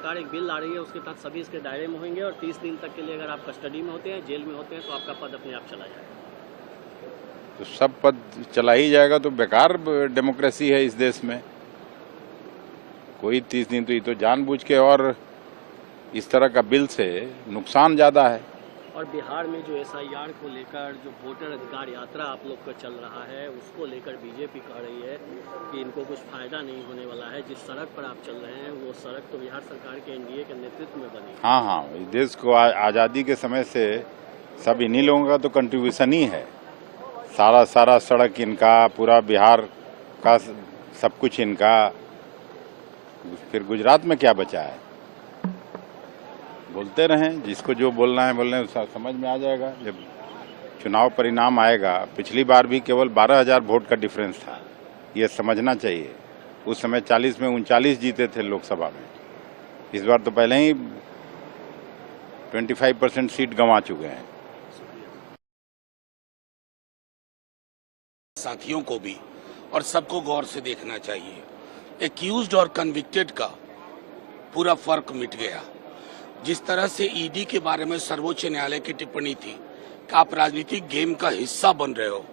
सरकार एक बिल ला रही है, उसके तहत सभी इसके दायरे में होंगे और 30 दिन तक के लिए अगर आप कस्टडी में होते हैं, जेल में होते हैं, तो आपका पद अपने आप चला जाएगा। तो सब पद चला ही जाएगा तो बेकार डेमोक्रेसी है इस देश में। कोई 30 दिन तो ये तो जानबूझ के, और इस तरह का बिल से नुकसान ज़्यादा है। और बिहार में जो SIR को लेकर जो वोटर अधिकार यात्रा आप लोग का चल रहा है, उसको लेकर बीजेपी कह रही है कि इनको कुछ फायदा नहीं होने वाला है। जिस सड़क पर आप चल रहे हैं वो सड़क तो बिहार सरकार के NDA के नेतृत्व में बनी। हाँ, इस देश को आज़ादी के समय से सब इन्हीं लोगों का तो कंट्रीब्यूशन ही है। सारा सड़क इनका, पूरा बिहार का सब कुछ इनका। फिर गुजरात में क्या बचा है? बोलते रहें, जिसको जो बोलना है बोलने, समझ में आ जाएगा जब चुनाव परिणाम आएगा। पिछली बार भी केवल 12,000 वोट का डिफरेंस था, ये समझना चाहिए। उस समय 40 में 39 जीते थे लोकसभा में। इस बार तो पहले ही 25% सीट गंवा चुके हैं। साथियों को भी और सबको गौर से देखना चाहिए। एक्यूज्ड और कन्विक्टेड का पूरा फर्क मिट गया। जिस तरह से ईडी के बारे में सर्वोच्च न्यायालय की टिप्पणी थी कि आप राजनीतिक गेम का हिस्सा बन रहे हो,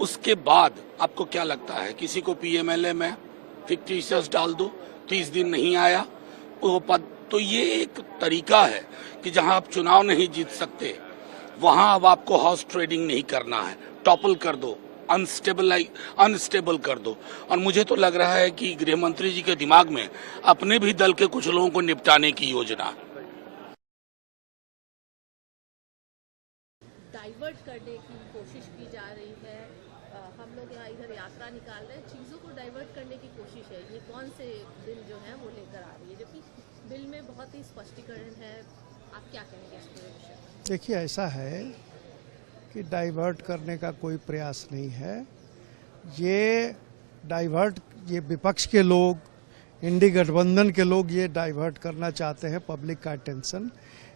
उसके बाद आपको क्या लगता है किसी को PMLA में फिक्टिशियस डाल दो, 30 दिन नहीं आया वो पद? तो ये एक तरीका है कि जहां आप चुनाव नहीं जीत सकते वहां अब आपको हाउस ट्रेडिंग नहीं करना है, टॉपल कर दो, अनस्टेबल कर दो। और मुझे तो लग रहा है कि गृह मंत्री जी के दिमाग में अपने भी दल के कुछ लोगों को निपटाने की योजना है। डाइवर्ट करने की कोशिश की जा रही है। हम लोग यहाँ इधर यात्रा निकाल रहे हैं, चीज़ों को डाइवर्ट करने की कोशिश है। ये कौन से बिल जो है वो लेकर आ रही है, जबकि बिल में बहुत ही स्पष्टीकरण है। आप क्या कहेंगे इस पूरे विषय में? देखिए, ऐसा है कि डाइवर्ट करने का कोई प्रयास नहीं है। ये विपक्ष के लोग, इंडी गठबंधन के लोग ये डाइवर्ट करना चाहते हैं पब्लिक का अटेंशन।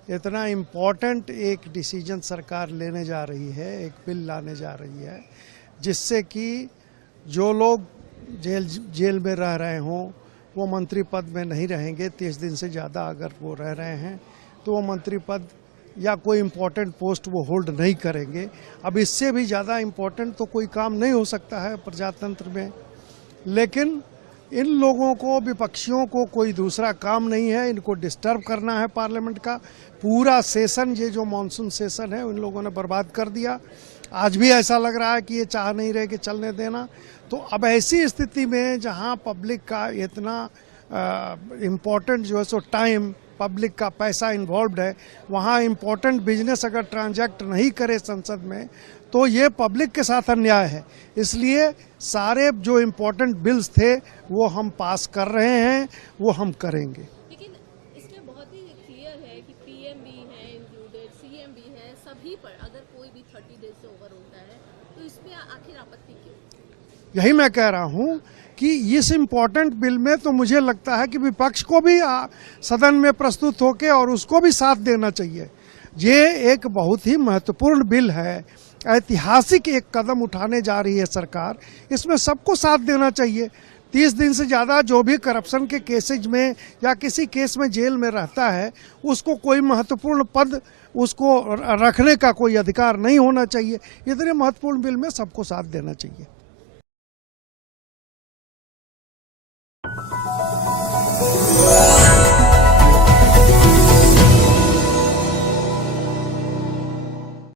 इतना इम्पोर्टेंट एक डिसीजन सरकार लेने जा रही है, एक बिल लाने जा रही है, जिससे कि जो लोग जेल में रह रहे हों वो मंत्री पद में नहीं रहेंगे। 30 दिन से ज़्यादा अगर वो रह रहे हैं तो वो मंत्री पद या कोई इम्पोर्टेंट पोस्ट वो होल्ड नहीं करेंगे। अब इससे भी ज़्यादा इम्पोर्टेंट तो कोई काम नहीं हो सकता है प्रजातंत्र में। लेकिन इन लोगों को, विपक्षियों को कोई दूसरा काम नहीं है, इनको डिस्टर्ब करना है पार्लियामेंट का। पूरा सेशन, ये जो मानसून सेशन है, उन लोगों ने बर्बाद कर दिया। आज भी ऐसा लग रहा है कि ये चाह नहीं रहे कि चलने देना। तो अब ऐसी स्थिति में जहां पब्लिक का इतना इम्पोर्टेंट जो है सो टाइम, पब्लिक का पैसा इन्वॉल्व्ड है, वहाँ इम्पोर्टेंट बिजनेस अगर ट्रांजैक्ट नहीं करे संसद में तो ये पब्लिक के साथ अन्याय है। इसलिए सारे जो इम्पोर्टेंट बिल्स थे वो हम पास कर रहे हैं, वो हम करेंगे। लेकिन इसमें बहुत ही क्लियर है कि PM भी है इंक्लूडेड, CM भी है, सभी पर अगर कोई भी 30 डेज से ओवर होता है तो इसमें आखिर आपत्ति क्यों? यही मैं कह रहा हूँ कि इस इम्पोर्टेंट बिल में तो मुझे लगता है कि विपक्ष को भी सदन में प्रस्तुत होकर और उसको भी साथ देना चाहिए। ये एक बहुत ही महत्वपूर्ण बिल है, ऐतिहासिक एक कदम उठाने जा रही है सरकार, इसमें सबको साथ देना चाहिए। 30 दिन से ज़्यादा जो भी करप्शन के केसेज में या किसी केस में जेल में रहता है, उसको कोई महत्वपूर्ण पद उसको रखने का कोई अधिकार नहीं होना चाहिए। इतने महत्वपूर्ण बिल में सबको साथ देना चाहिए।